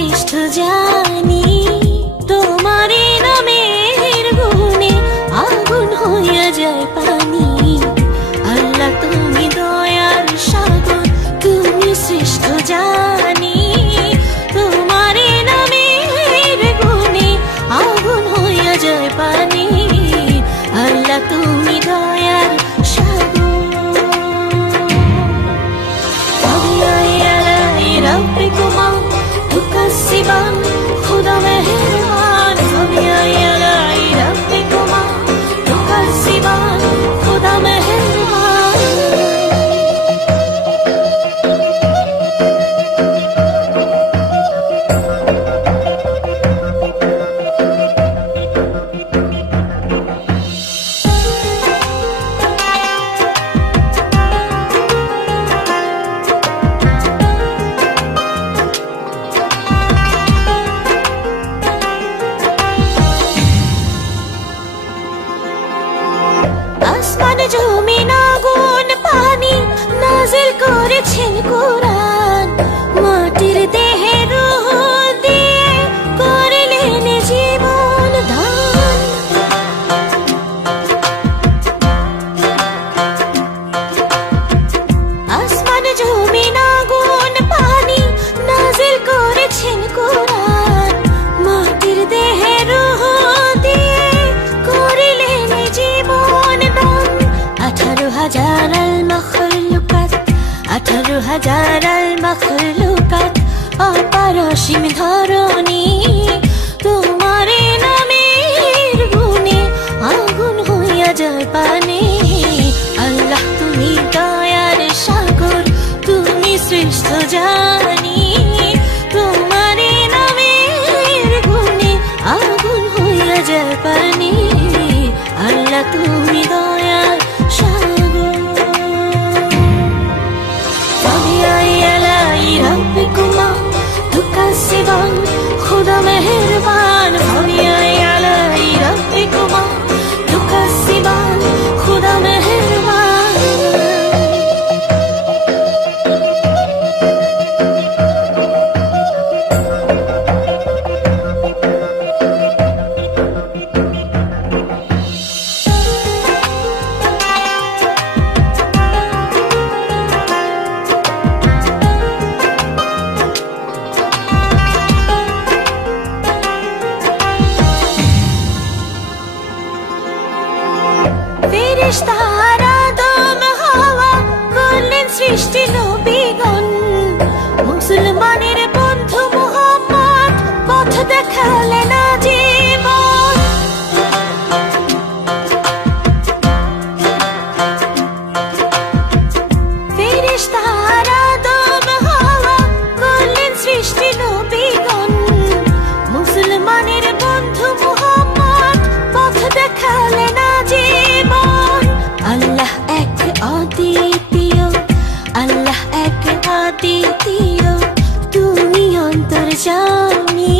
শ্রেষ্ঠ জানি, তোমারই নামের গুণে আগুন হইয়া যায় পানি। আল্লাহ তুমি দয়ার সাগর, তুমি শ্রেষ্ঠ জানি, তোমারই নামের গুণে আগুন হইয়া যায় পানি। আল্লাহ তুমি দয়ার সাগর। ربكما تكسبان خدا مهربان فبأي ربكما تكسبان خدا مهربان আসমান জমিন আগুন পানি নাজিল করেছেন কোরআন, মাটির দেহে রূহ দিয়ে করলেন জীবন দান। আসমান জমিন আগুন পানি নাজিল করেছেন কোরআন, মাটির দেহে রূহ দিয়ে করলেন জীবন দান। 18,000 المخلوقات 18,000 المخلوقات অপারসীম ধরণী, তোমারে নামের গুণে আগুন হইয়া যায় পানি। আল্লাহ তুমি দয়ার সাগর, তুমি শ্রেষ্ঠ জানি, তোমারে নামের গুণে আগুন হইয়া যায় পানি। আল্লাহ তুমি দয়ার সাগর। فبأي ربكما تكسبان خدا مهربان فبأي ربكما تكسبان خدا مهربان ফেরেশতারা আদম হাওয়া করলেন সৃষ্টি নবীগণ, মুসলমানের বন্ধু মুহাম্মদ পথ দেখালেন জীবন। ফেরেশতারা আদম হাওয়া করলেন সৃষ্টি নবীগণ, মুসলমানের বন্ধু মুহাম্মদ পথ দেখালেন জীবন। আল্লাহ এক অদ্বিতীয়, আল্লাহ এক অদ্বিতীয়, তুমি অন্তর্যামী।